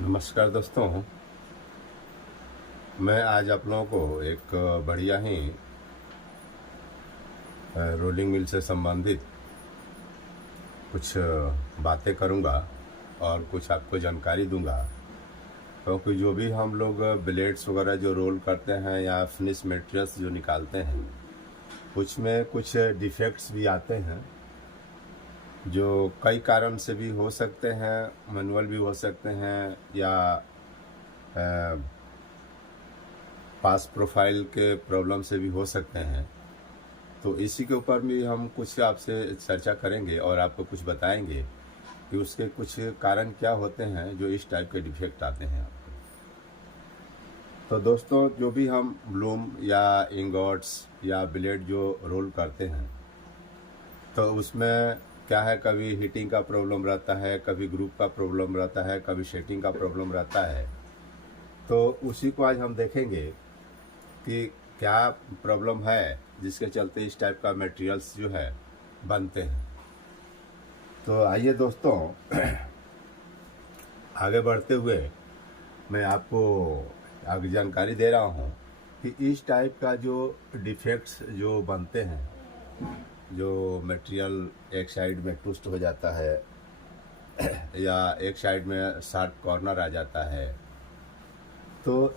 नमस्कार दोस्तों। मैं आज आप लोगों को एक बढ़िया ही रोलिंग मिल से संबंधित कुछ बातें करूंगा और कुछ आपको जानकारी दूंगा, क्योंकि जो भी हम लोग ब्लेड्स वगैरह जो रोल करते हैं या फिनिश मटेरियल्स जो निकालते हैं, उसमें कुछ डिफेक्ट्स भी आते हैं जो कई कारण से भी हो सकते हैं, मैनुअल भी हो सकते हैं या पास प्रोफाइल के प्रॉब्लम से भी हो सकते हैं। तो इसी के ऊपर भी हम कुछ आपसे चर्चा करेंगे और आपको कुछ बताएंगे कि उसके कुछ कारण क्या होते हैं जो इस टाइप के डिफेक्ट आते हैं आपको। तो दोस्तों, जो भी हम ब्लूम या इंगॉट्स या ब्लेड जो रोल करते हैं, तो उसमें क्या है, कभी हीटिंग का प्रॉब्लम रहता है, कभी ग्रुप का प्रॉब्लम रहता है, कभी शेटिंग का प्रॉब्लम रहता है। तो उसी को आज हम देखेंगे कि क्या प्रॉब्लम है जिसके चलते इस टाइप का मटेरियल्स जो है बनते हैं। तो आइए दोस्तों, आगे बढ़ते हुए मैं आपको आगे जानकारी दे रहा हूँ कि इस टाइप का जो डिफेक्ट्स जो बनते हैं, जो मटेरियल एक साइड में ट्विस्ट हो जाता है या एक साइड में शार्प कॉर्नर आ जाता है, तो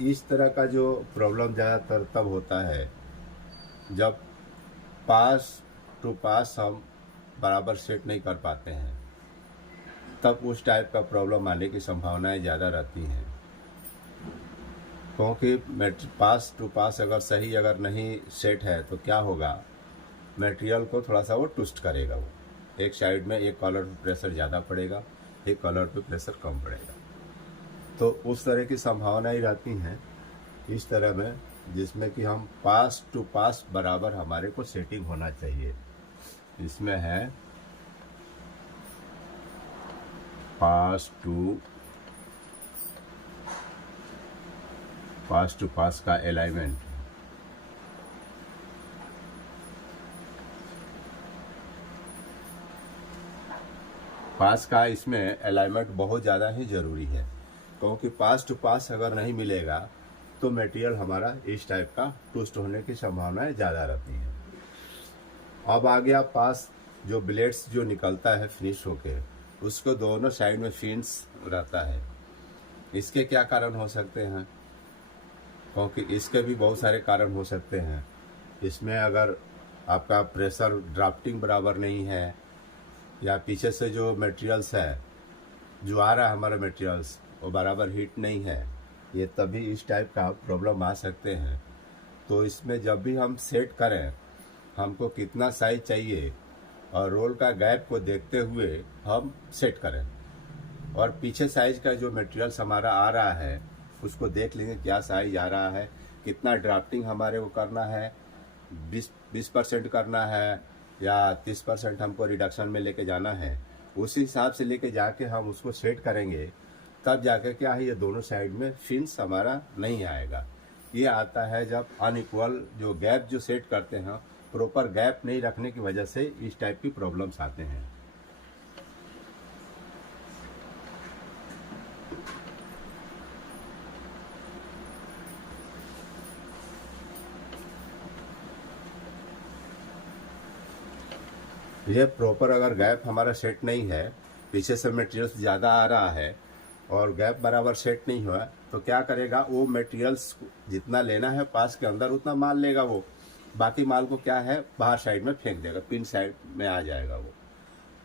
इस तरह का जो प्रॉब्लम ज़्यादातर तब होता है जब पास टू पास हम बराबर सेट नहीं कर पाते हैं, तब उस टाइप का प्रॉब्लम आने की संभावनाएं ज़्यादा रहती हैं। क्योंकि पास टू पास अगर नहीं सेट है तो क्या होगा, मटेरियल को थोड़ा सा वो ट्विस्ट करेगा। वो एक साइड में एक कॉलर पे प्रेशर ज़्यादा पड़ेगा, एक कॉलर पे प्रेशर कम पड़ेगा। तो उस तरह की संभावनाएं रहती हैं इस तरह में, जिसमें कि हम पास टू पास बराबर हमारे को सेटिंग होना चाहिए। इसमें है पास टू पास का अलाइनमेंट। पास का इसमें अलाइनमेंट बहुत ज़्यादा ही ज़रूरी है, क्योंकि पास टू पास अगर नहीं मिलेगा तो मटेरियल हमारा इस टाइप का ट्विस्ट होने की संभावनाएं ज़्यादा रहती हैं। अब आ गया पास, जो ब्लेड्स जो निकलता है फिनिश होके, उसको दोनों साइड में फिन्स रहता है। इसके क्या कारण हो सकते हैं, क्योंकि इसके भी बहुत सारे कारण हो सकते हैं। इसमें अगर आपका प्रेशर ड्राफ्टिंग बराबर नहीं है, या पीछे से जो मटेरियल्स है जो आ रहा है हमारा मटेरियल्स वो बराबर हीट नहीं है, ये तभी इस टाइप का प्रॉब्लम आ सकते हैं। तो इसमें जब भी हम सेट करें, हमको कितना साइज चाहिए और रोल का गैप को देखते हुए हम सेट करें, और पीछे साइज का जो मटेरियल्स हमारा आ रहा है उसको देख लेंगे क्या साइज आ रहा है, कितना ड्राफ्टिंग हमारे को करना है, 20% करना है या 30% हमको रिडक्शन में लेके जाना है। उसी हिसाब से लेके जाके हम उसको सेट करेंगे, तब जाकर क्या है, ये दोनों साइड में फिन्स हमारा नहीं आएगा। ये आता है जब अनइक्वल जो गैप जो सेट करते हैं, प्रॉपर गैप नहीं रखने की वजह से इस टाइप की प्रॉब्लम्स आते हैं। ये प्रॉपर अगर गैप हमारा सेट नहीं है, पीछे से मटेरियल्स ज़्यादा आ रहा है और गैप बराबर सेट नहीं हुआ, तो क्या करेगा, वो मटेरियल्स जितना लेना है पास के अंदर उतना माल लेगा, वो बाकी माल को क्या है बाहर साइड में फेंक देगा, पिन साइड में आ जाएगा वो।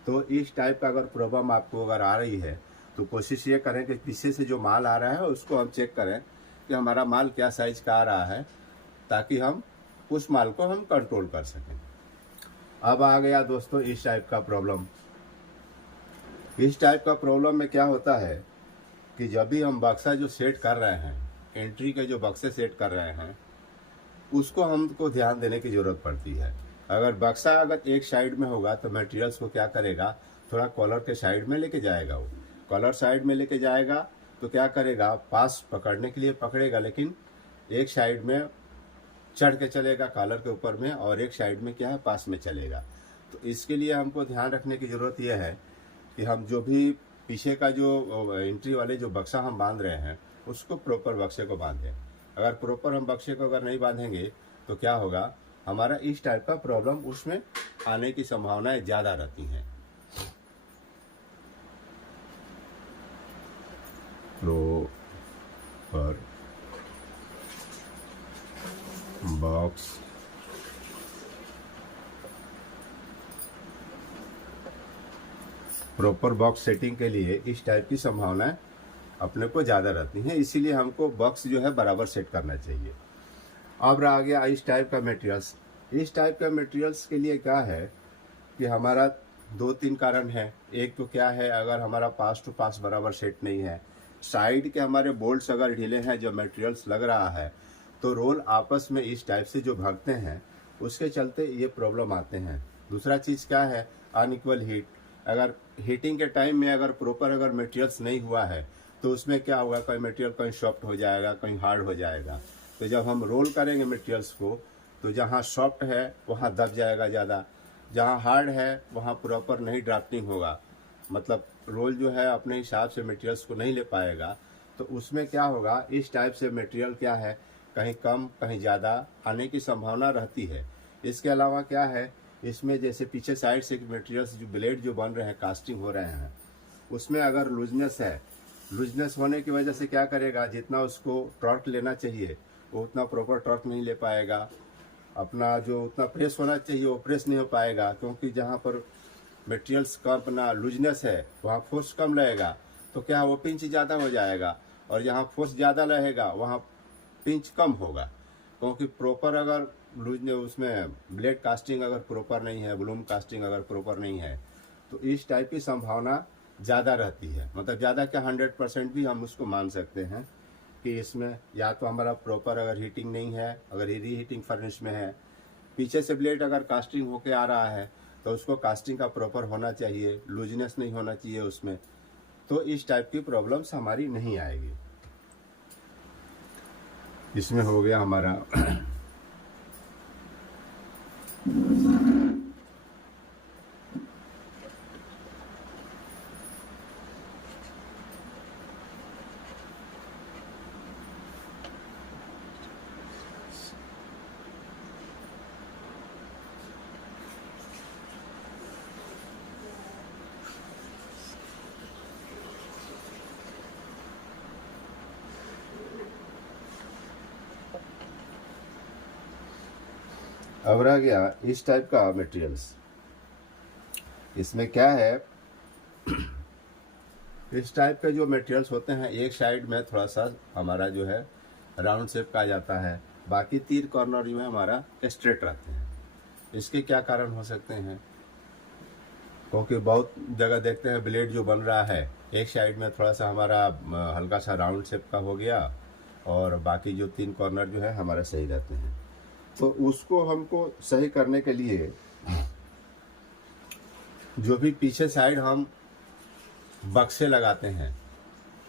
तो इस टाइप का अगर प्रॉब्लम आपको अगर आ रही है, तो कोशिश ये करें कि पीछे से जो माल आ रहा है उसको हम चेक करें कि हमारा माल क्या साइज का आ रहा है, ताकि हम उस माल को हम कंट्रोल कर सकें। अब आ गया दोस्तों इस टाइप का प्रॉब्लम। इस टाइप का प्रॉब्लम में क्या होता है कि जब भी हम बक्सा जो सेट कर रहे हैं, एंट्री के जो बक्से सेट कर रहे हैं, उसको हमको ध्यान देने की ज़रूरत पड़ती है। अगर बक्सा अगर एक साइड में होगा तो मटेरियल्स को क्या करेगा, थोड़ा कॉलर के साइड में लेके जाएगा। वो कॉलर साइड में लेके जाएगा तो क्या करेगा, पास पकड़ने के लिए पकड़ेगा, लेकिन एक साइड में चढ़ के चलेगा कॉलर के ऊपर में, और एक साइड में क्या है पास में चलेगा। तो इसके लिए हमको ध्यान रखने की ज़रूरत यह है कि हम जो भी पीछे का जो एंट्री वाले जो बक्सा हम बांध रहे हैं उसको प्रॉपर बक्से को बांधें। अगर प्रॉपर हम बक्से को अगर नहीं बांधेंगे तो क्या होगा, हमारा इस टाइप का प्रॉब्लम उसमें आने की संभावनाएं ज़्यादा रहती हैं। Proper box proper box setting के लिए इस टाइप की संभावनाएं अपने को ज़्यादा रहती हैं, इसीलिए हमको बॉक्स जो है बराबर सेट करना चाहिए। अब रह गया इस टाइप का मटेरियल्स। इस टाइप का मटेरियल्स के लिए क्या है कि हमारा 2-3 कारण है। एक तो क्या है, अगर हमारा पास टू पास बराबर सेट नहीं है, साइड के हमारे बोल्ट्स अगर ढीले हैं, जो मटेरियल्स लग रहा है, तो रोल आपस में इस टाइप से जो भागते हैं उसके चलते ये प्रॉब्लम आते हैं। दूसरा चीज़ क्या है, अनइक्वल हीट। अगर हीटिंग के टाइम में अगर प्रॉपर अगर मटेरियल्स नहीं हुआ है तो उसमें क्या होगा, कोई मटेरियल कहीं सॉफ्ट हो जाएगा, कहीं हार्ड हो जाएगा। तो जब हम रोल करेंगे मटेरियल्स को तो जहाँ सॉफ्ट है वहाँ दब जाएगा ज़्यादा, जहाँ हार्ड है वहाँ प्रॉपर नहीं ड्राफ्टिंग होगा, मतलब रोल जो है अपने हिसाब से मटेरियल्स को नहीं ले पाएगा। तो उसमें क्या होगा, इस टाइप से मटेरियल क्या है, कहीं कम कहीं ज़्यादा आने की संभावना रहती है। इसके अलावा क्या है, इसमें जैसे पीछे साइड से मटेरियल्स जो ब्लेड जो बन रहे हैं, कास्टिंग हो रहे हैं, उसमें अगर लूजनेस है, लूजनेस होने की वजह से क्या करेगा, जितना उसको टॉर्क लेना चाहिए वो उतना प्रॉपर टॉर्क नहीं ले पाएगा, अपना जो उतना प्रेस होना चाहिए वो प्रेस नहीं हो पाएगा, क्योंकि जहाँ पर मटेरियल्स का अपना लूजनेस है वहाँ फोर्स कम रहेगा, तो क्या वो पिंच ज़्यादा हो जाएगा, और जहाँ फोर्स ज़्यादा रहेगा वहाँ पिंच कम होगा। क्योंकि प्रॉपर अगर लूज उसमें ब्लेड कास्टिंग अगर प्रॉपर नहीं है, ब्लूम कास्टिंग अगर प्रॉपर नहीं है, तो इस टाइप की संभावना ज़्यादा रहती है। मतलब ज़्यादा क्या, 100% भी हम उसको मान सकते हैं कि इसमें या तो हमारा प्रॉपर अगर हीटिंग नहीं है, अगर री हीटिंग फर्नेस में है, पीछे से ब्लेड अगर कास्टिंग होके आ रहा है तो उसको कास्टिंग का प्रॉपर होना चाहिए, लूजनेस नहीं होना चाहिए उसमें, तो इस टाइप की प्रॉब्लम्स हमारी नहीं आएगी। इसमें हो गया हमारा अब रह गया इस टाइप का मटेरियल्स। इसमें क्या है, इस टाइप के जो मटेरियल्स होते हैं, एक साइड में थोड़ा सा हमारा जो है राउंड शेप का आ जाता है, बाकी 3 कॉर्नर जो है हमारा स्ट्रेट रहते हैं। इसके क्या कारण हो सकते हैं, क्योंकि बहुत जगह देखते हैं ब्लेड जो बन रहा है एक साइड में थोड़ा सा हमारा हल्का सा राउंड शेप का हो गया, और बाकी जो 3 कॉर्नर जो है हमारे सही रहते हैं। तो उसको हमको सही करने के लिए जो भी पीछे साइड हम बक्से लगाते हैं,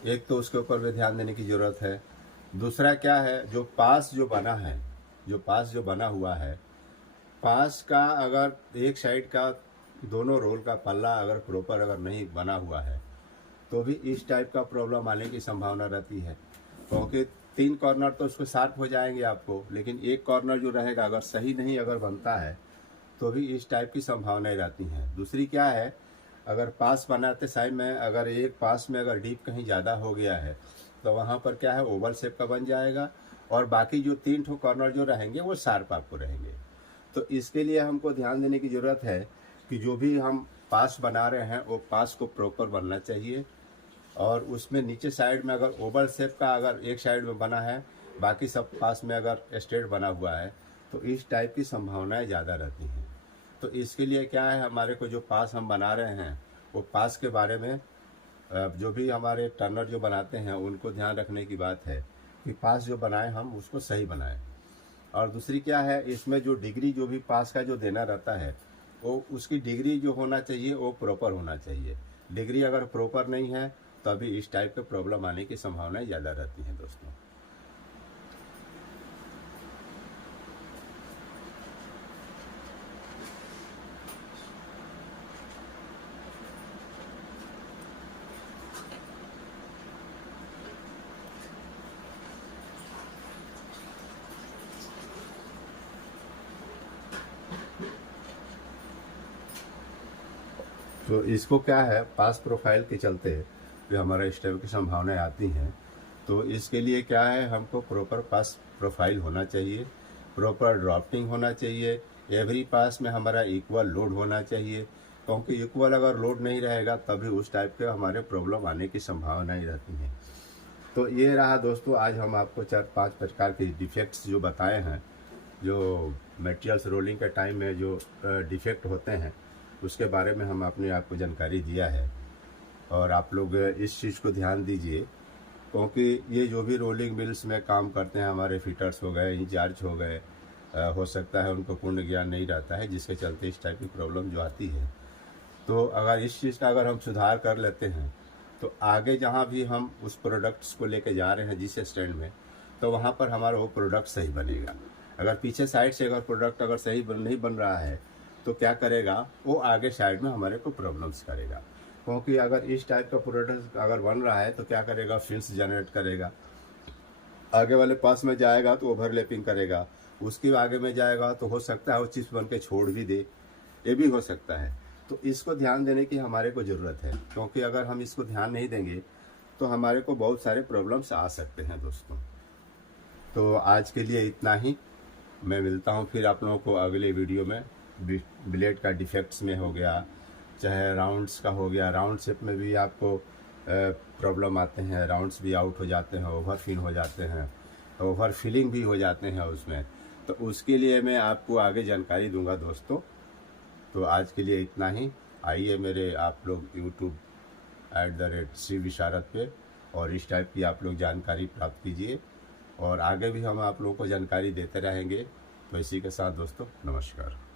एक तो उसके ऊपर भी ध्यान देने की ज़रूरत है। दूसरा क्या है, जो पास जो बना है, जो पास जो बना हुआ है, पास का अगर एक साइड का दोनों रोल का पल्ला अगर प्रॉपर अगर नहीं बना हुआ है तो भी इस टाइप का प्रॉब्लम आने की संभावना रहती है। क्योंकि 3 कॉर्नर तो उसको शार्प हो जाएंगे आपको, लेकिन एक कॉर्नर जो रहेगा अगर सही नहीं अगर बनता है तो भी इस टाइप की संभावनाएं रहती हैं। दूसरी क्या है, अगर पास बनाते साइड में अगर एक पास में अगर डीप कहीं ज़्यादा हो गया है तो वहाँ पर क्या है, ओवल शेप का बन जाएगा, और बाकी जो 3 ठो कॉर्नर जो रहेंगे वो शार्प आपको रहेंगे। तो इसके लिए हमको ध्यान देने की ज़रूरत है कि जो भी हम पास बना रहे हैं वो पास को प्रॉपर बनना चाहिए, और उसमें नीचे साइड में अगर ओवल शेप का अगर एक साइड में बना है, बाकी सब पास में अगर स्ट्रेट बना हुआ है, तो इस टाइप की संभावनाएं ज़्यादा रहती हैं। तो इसके लिए क्या है, हमारे को जो पास हम बना रहे हैं वो पास के बारे में जो भी हमारे टर्नर जो बनाते हैं उनको ध्यान रखने की बात है कि पास जो बनाएं हम उसको सही बनाएं। और दूसरी क्या है, इसमें जो डिग्री जो भी पास का जो देना रहता है वो उसकी डिग्री जो होना चाहिए वो प्रॉपर होना चाहिए। डिग्री अगर प्रॉपर नहीं है तो अभी इस टाइप के प्रॉब्लम आने की संभावनाएं ज़्यादा रहती हैं दोस्तों। तो इसको क्या है, पास प्रोफाइल के चलते जो हमारा इस टाइप की संभावनाएं आती हैं, तो इसके लिए क्या है, हमको प्रॉपर पास प्रोफाइल होना चाहिए, प्रॉपर ड्राफ्टिंग होना चाहिए, एवरी पास में हमारा इक्वल लोड होना चाहिए, क्योंकि इक्वल अगर लोड नहीं रहेगा तभी उस टाइप के हमारे प्रॉब्लम आने की संभावनाएं रहती हैं। तो ये रहा दोस्तों, आज हम आपको 4-5 प्रकार के डिफेक्ट्स जो बताए हैं, जो मटेरियल्स रोलिंग के टाइम में जो डिफेक्ट होते हैं उसके बारे में हम अपने आपको जानकारी दिया है। और आप लोग इस चीज़ को ध्यान दीजिए, क्योंकि ये जो भी रोलिंग मिल्स में काम करते हैं, हमारे फिटर्स हो गए, इंचार्ज हो गए, हो सकता है उनको पूर्ण ज्ञान नहीं रहता है, जिसके चलते इस टाइप की प्रॉब्लम जो आती है। तो अगर इस चीज़ का अगर हम सुधार कर लेते हैं तो आगे जहाँ भी हम उस प्रोडक्ट्स को लेके जा रहे हैं जिस स्टैंड में, तो वहाँ पर हमारा वो प्रोडक्ट सही बनेगा। अगर पीछे साइड से अगर प्रोडक्ट अगर सही नहीं बन रहा है तो क्या करेगा, वो आगे साइड में हमारे को प्रॉब्लम्स करेगा। क्योंकि अगर इस टाइप का प्रोडक्ट अगर बन रहा है तो क्या करेगा, फिल्स जनरेट करेगा, आगे वाले पास में जाएगा तो ओवरलैपिंग करेगा, उसके आगे में जाएगा तो हो सकता है वो चिप्स बन के छोड़ भी दे, ये भी हो सकता है। तो इसको ध्यान देने की हमारे को ज़रूरत है, क्योंकि अगर हम इसको ध्यान नहीं देंगे तो हमारे को बहुत सारे प्रॉब्लम्स आ सकते हैं दोस्तों। तो आज के लिए इतना ही, मैं मिलता हूँ फिर आप लोगों को अगले वीडियो में। ब्लेड का डिफेक्ट्स में हो गया, चाहे राउंड्स का हो गया, राउंड शेप में भी आपको प्रॉब्लम आते हैं, राउंड्स भी आउट हो जाते हैं, ओवर फिल हो जाते हैं, ओवर फिलिंग भी हो जाते हैं उसमें, तो उसके लिए मैं आपको आगे जानकारी दूंगा दोस्तों। तो आज के लिए इतना ही। आइए मेरे आप लोग YouTube @C विशारद पे और इस टाइप की आप लोग जानकारी प्राप्त कीजिए, और आगे भी हम आप लोगों को जानकारी देते रहेंगे। तो इसी के साथ दोस्तों, नमस्कार।